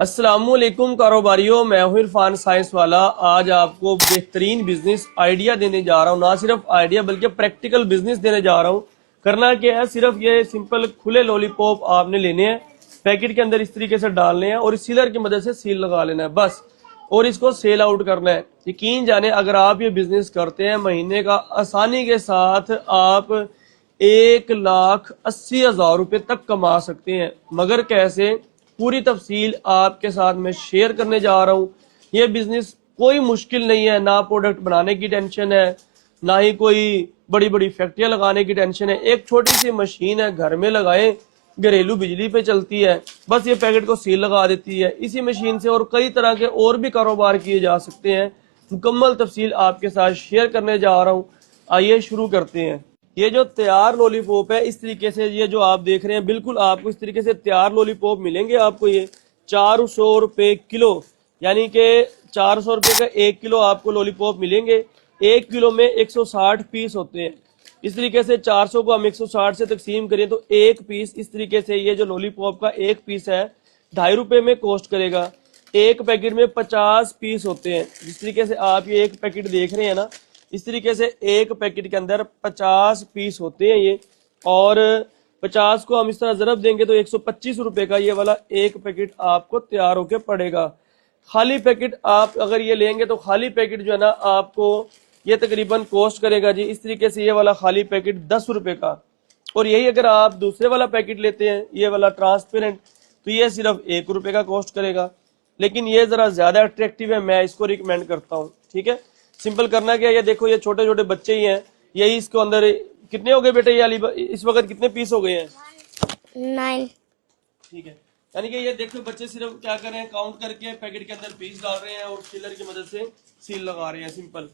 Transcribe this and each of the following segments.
अस्सलामुअलैकुम कारोबारियों, मैं हूं इरफान साइंस वाला। आज आपको बेहतरीन बिजनेस आइडिया देने जा रहा हूं। ना सिर्फ आइडिया बल्कि प्रैक्टिकल बिजनेस देने जा रहा हूं। करना क्या है, सिर्फ ये सिंपल खुले लॉलीपॉप आपने लेने हैं, पैकेट के अंदर इस तरीके से डालने हैं और इस सीलर की मदद से सील लगा लेना है बस। और इसको सेल आउट करना है। यकीन जाने, अगर आप ये बिजनेस करते हैं, महीने का आसानी के साथ आप 1,80,000 रुपये तक कमा सकते हैं। मगर कैसे, पूरी तफसील आपके साथ मैं शेयर करने जा रहा हूँ। ये बिजनेस कोई मुश्किल नहीं है, ना प्रोडक्ट बनाने की टेंशन है, ना ही कोई बड़ी बड़ी फैक्ट्रियां लगाने की टेंशन है। एक छोटी सी मशीन है, घर में लगाएं, घरेलू बिजली पे चलती है, बस ये पैकेट को सील लगा देती है। इसी मशीन से और कई तरह के और भी कारोबार किए जा सकते हैं। मुकम्मल तफसील आपके साथ शेयर करने जा रहा हूँ। आइए शुरू करते हैं। ये जो तैयार लॉलीपॉप है, इस तरीके से ये जो आप देख रहे हैं, बिल्कुल आपको इस तरीके से तैयार लॉलीपॉप मिलेंगे। आपको ये 400 रुपये किलो, यानी कि 400 रुपये का 1 किलो आपको लॉलीपॉप मिलेंगे। 1 किलो में 160 पीस होते हैं। इस तरीके से 400 को हम 160 से तकसीम करें तो एक पीस, इस तरीके से ये जो लॉलीपॉप का एक पीस है, 2.5 रुपये में कॉस्ट करेगा। एक पैकेट में 50 पीस होते हैं। जिस तरीके से आप ये एक पैकेट देख रहे हैं ना, इस तरीके से एक पैकेट के अंदर 50 पीस होते हैं ये। और 50 को हम इस तरह ज़रब देंगे तो 125 रुपये का ये वाला एक पैकेट आपको तैयार होके पड़ेगा। खाली पैकेट आप अगर ये लेंगे तो खाली पैकेट जो है ना, आपको ये तकरीबन कॉस्ट करेगा जी, इस तरीके से ये वाला खाली पैकेट 10 रुपये का। और यही अगर आप दूसरे वाला पैकेट लेते हैं, ये वाला ट्रांसपेरेंट, तो ये सिर्फ 1 रुपये का कॉस्ट करेगा। लेकिन ये ज़रा ज़्यादा अट्रैक्टिव है, मैं इसको रिकमेंड करता हूँ। ठीक है, सिंपल करना क्या है, ये देखो ये छोटे छोटे बच्चे ही हैं, यही इसको अंदर कितने हो गए बेटे, ये अली इस वक्त कितने पीस हो गए हैं? 9। ठीक है, यानी कि ये देखो बच्चे सिर्फ क्या कर रहे हैं, काउंट करके पैकेट के अंदर पीस डाल रहे हैं और सीलर की मदद से सील लगा रहे हैं। सिंपल।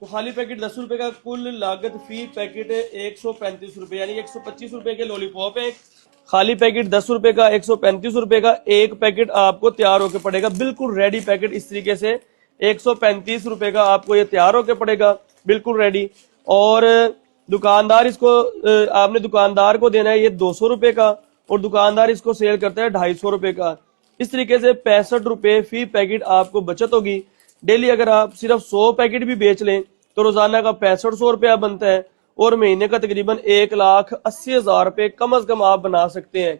तो खाली पैकेट 10 रुपए का, कुल लागत फी पैकेट है 135 रुपए, यानी 125 रुपए के लॉलीपॉप है। खाली पैकेट 10 रुपए का, 135 रुपए का एक पैकेट आपको तैयार होकर पड़ेगा। बिल्कुल रेडी पैकेट इस तरीके से 135 रुपए का आपको ये तैयार होकर पड़ेगा, बिल्कुल रेडी। और दुकानदार इसको आपने दुकानदार को देना है ये 200 रुपए का, और दुकानदार इसको सेल करता है 250 रुपए का। इस तरीके से 65 रुपए फी पैकेट आपको बचत होगी। डेली अगर आप सिर्फ 100 पैकेट भी बेच लें तो रोजाना का 6500 रुपया बनता है, और महीने का तकरीबन 1,80,000 रुपये कम अज कम आप बना सकते हैं।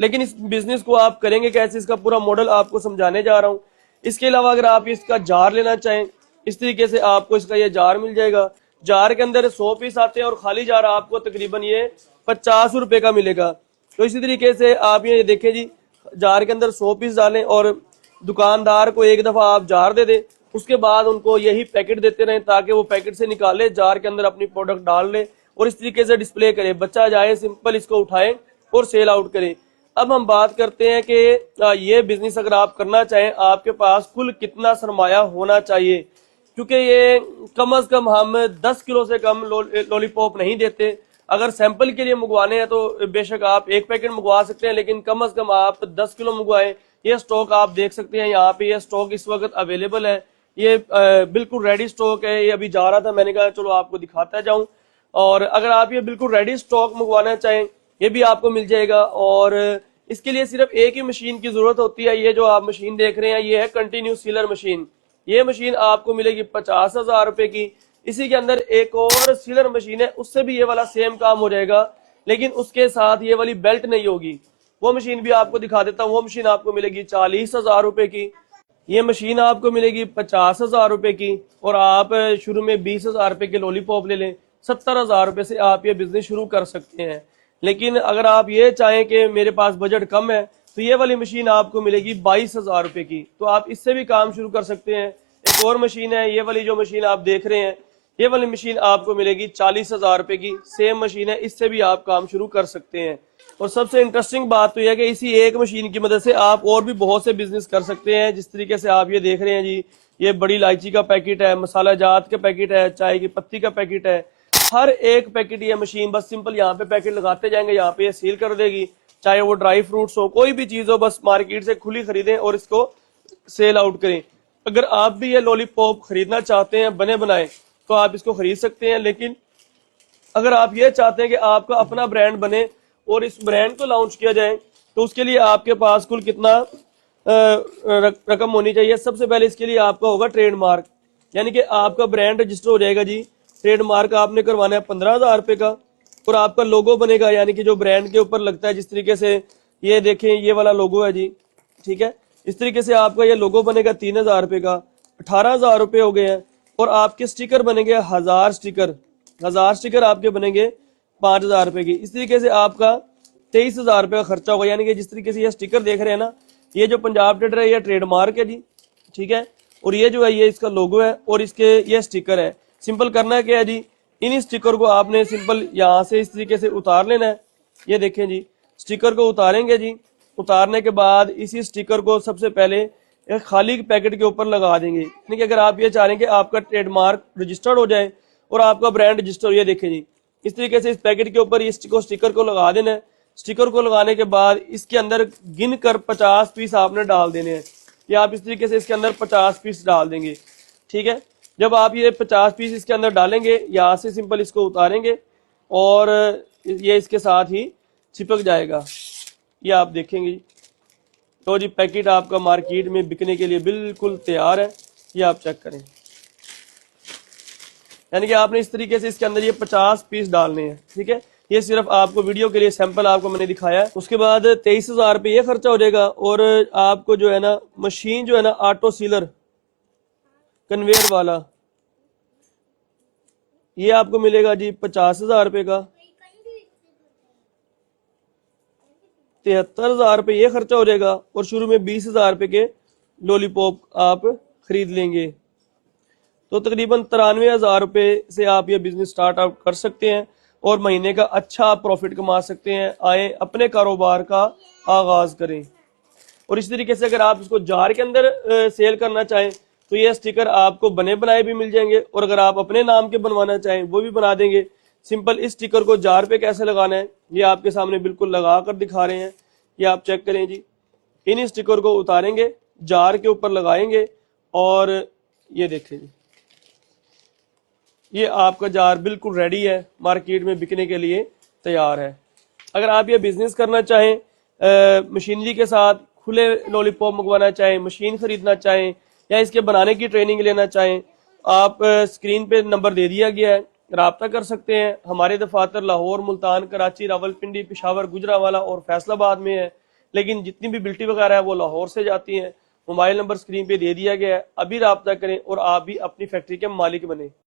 लेकिन इस बिजनेस को आप करेंगे कैसे, इसका पूरा मॉडल आपको समझाने जा रहा हूँ। इसके अलावा अगर आप इसका जार लेना चाहें, इस तरीके से आपको इसका ये जार मिल जाएगा। जार के अंदर 100 पीस आते हैं और खाली जार आपको तकरीबन ये 50 रुपए का मिलेगा। तो इसी तरीके से आप ये देखें जी, जार के अंदर 100 पीस डालें और दुकानदार को एक दफा आप जार दे दें, उसके बाद उनको यही पैकेट देते रहें ताकि वो पैकेट से निकाले, जार के अंदर अपनी प्रोडक्ट डाल ले और इस तरीके से डिस्प्ले करे। बच्चा जाए, सिंपल इसको उठाए और सेल आउट करे। अब हम बात करते हैं कि ये बिजनेस अगर आप करना चाहें, आपके पास कुल कितना सरमाया होना चाहिए, क्योंकि ये कम अज कम हम 10 किलो से कम लॉलीपॉप नहीं देते। अगर सैंपल के लिए मंगवाने हैं तो बेशक आप एक पैकेट मंगवा सकते हैं, लेकिन कम अज कम आप 10 किलो मंगवाएं। ये स्टॉक आप देख सकते हैं यहाँ पे, ये स्टॉक इस वक्त अवेलेबल है। ये बिल्कुल रेडी स्टॉक है। ये अभी जा रहा था, मैंने कहा चलो आपको दिखाता जाऊं। और अगर आप ये बिल्कुल रेडी स्टॉक मंगवाना चाहें, ये भी आपको मिल जाएगा। और इसके लिए सिर्फ एक ही मशीन की जरूरत होती है। ये जो आप मशीन देख रहे हैं, ये है कंटिन्यू सीलर मशीन। ये मशीन आपको मिलेगी 50,000 रुपए की। इसी के अंदर एक और सीलर मशीन है, उससे भी ये वाला सेम काम हो जाएगा, लेकिन उसके साथ ये वाली बेल्ट नहीं होगी। वो मशीन भी आपको दिखा देता हूँ। वो मशीन आपको मिलेगी 40,000 रुपए की। ये मशीन आपको मिलेगी 50,000 रुपए की। और आप शुरू में 20,000 रुपए के लॉलीपॉप ले लें, 70,000 रुपए से आप ये बिजनेस शुरू कर सकते हैं। लेकिन अगर आप ये चाहें कि मेरे पास बजट कम है, तो ये वाली मशीन आपको मिलेगी 22,000 रुपए की, तो आप इससे भी काम शुरू कर सकते हैं। एक और मशीन है, ये वाली जो मशीन आप देख रहे हैं, ये वाली मशीन आपको मिलेगी 40,000 रुपए की। सेम मशीन है, इससे भी आप काम शुरू कर सकते हैं। और सबसे इंटरेस्टिंग बात तो यह है कि इसी एक मशीन की मदद से आप और भी बहुत से बिजनेस कर सकते हैं। जिस तरीके से आप ये देख रहे हैं जी, ये बड़ी इलायची का पैकेट है, मसाला जात का पैकेट है, चाय की पत्ती का पैकेट है। हर एक पैकेट ये मशीन बस सिंपल यहाँ पे पैकेट लगाते जाएंगे, यहाँ पे ये सील कर देगी। चाहे वो ड्राई फ्रूट्स हो, कोई भी चीज हो, बस मार्केट से खुली खरीदें और इसको सेल आउट करें। अगर आप भी ये लॉलीपॉप खरीदना चाहते हैं बने बनाए, तो आप इसको खरीद सकते हैं। लेकिन अगर आप ये चाहते हैं कि आपका अपना ब्रांड बने और इस ब्रांड को लॉन्च किया जाए, तो उसके लिए आपके पास कुल कितना रकम होनी चाहिए। सबसे पहले इसके लिए आपका होगा ट्रेडमार्क, यानी कि आपका ब्रांड रजिस्टर हो जाएगा जी। ट्रेडमार्क आपने करवाना है 15,000 रुपये का, और आपका लोगो बनेगा, यानी कि जो ब्रांड के ऊपर लगता है, जिस तरीके से ये देखें ये वाला लोगो है जी, ठीक है, इस तरीके से आपका ये लोगो बनेगा 3,000 रुपये का, 18,000 रुपये हो गए हैं। और आपके स्टिकर बनेंगे 1000 स्टिकर, 1000 स्टिकर आपके बनेंगे 5,000 रुपये की। इस तरीके से आपका 23,000 रुपये का खर्चा होगा। यानी कि जिस तरीके से ये स्टिकर देख रहे हैं ना, ये जो पंजाब ट्रेडर है ये ट्रेडमार्क है जी, ठीक है, और ये जो है ये इसका लोगो है, और इसके ये स्टिकर है। सिंपल करना क्या है जी, इन स्टिकर को आपने सिंपल यहाँ से इस तरीके से उतार लेना है। ये देखें जी, स्टिकर को उतारेंगे जी। उतारने के बाद इसी स्टिकर को सबसे पहले एक खाली पैकेट के ऊपर लगा देंगे। यानी कि अगर आप ये चाह रहे हैं कि आपका ट्रेडमार्क रजिस्टर्ड हो जाए और आपका ब्रांड रजिस्टर हो, ये देखें जी, इस तरीके से इस पैकेट के ऊपर इस स्टिकर को लगा देना है। स्टिकर को लगाने के बाद इसके अंदर गिन कर 50 पीस आपने डाल देने हैं। या आप इस तरीके से इसके अंदर 50 पीस डाल देंगे, ठीक है। जब आप ये 50 पीस इसके अंदर डालेंगे, यहाँ से सिंपल इसको उतारेंगे और ये इसके साथ ही चिपक जाएगा। ये आप देखेंगे। तो जी पैकेट आपका मार्केट में बिकने के लिए बिल्कुल तैयार है। ये आप चेक करें, यानी कि आपने इस तरीके से इसके अंदर ये 50 पीस डालने हैं, ठीक है। ये सिर्फ आपको वीडियो के लिए सैंपल आपको मैंने दिखाया है। उसके बाद 23,000 रुपये ये खर्चा हो जाएगा। और आपको जो है ना मशीन जो है ना ऑटो सीलर कन्वेयर वाला, ये आपको मिलेगा जी 50,000 रुपये का। 73,000 रुपये ये खर्चा हो जाएगा। और शुरू में 20,000 रुपये के लॉलीपॉप आप खरीद लेंगे। तो तकरीबन 93,000 रुपये से आप ये बिजनेस स्टार्ट आउट कर सकते हैं और महीने का अच्छा प्रॉफिट कमा सकते हैं। आए अपने कारोबार का आगाज करें। और इस तरीके से अगर आप इसको जार के अंदर सेल करना चाहें तो ये स्टिकर आपको बने बनाए भी मिल जाएंगे, और अगर आप अपने नाम के बनवाना चाहें वो भी बना देंगे। सिंपल इस स्टिकर को जार पे कैसे लगाना है ये आपके सामने बिल्कुल लगा कर दिखा रहे हैं। ये आप चेक करें जी। इन स्टिकर को उतारेंगे, जार के ऊपर लगाएंगे, और ये देखें जी, ये आपका जार बिल्कुल रेडी है, मार्केट में बिकने के लिए तैयार है। अगर आप ये बिजनेस करना चाहें, मशीनरी के साथ खुले लॉलीपॉप मंगवाना चाहें, मशीन खरीदना चाहें, या इसके बनाने की ट्रेनिंग लेना चाहें, आप स्क्रीन पे नंबर दे दिया गया है, रब्ता कर सकते हैं। हमारे दफातर लाहौर, मुल्तान, कराची, रावलपिंडी, पेशावर, गुजरावाला और फैसलाबाद में है, लेकिन जितनी भी बिल्टी वगैरह है वो लाहौर से जाती हैं। मोबाइल नंबर स्क्रीन पे दे दिया गया है, अभी रब्ता करें और आप भी अपनी फैक्ट्री के मालिक बने।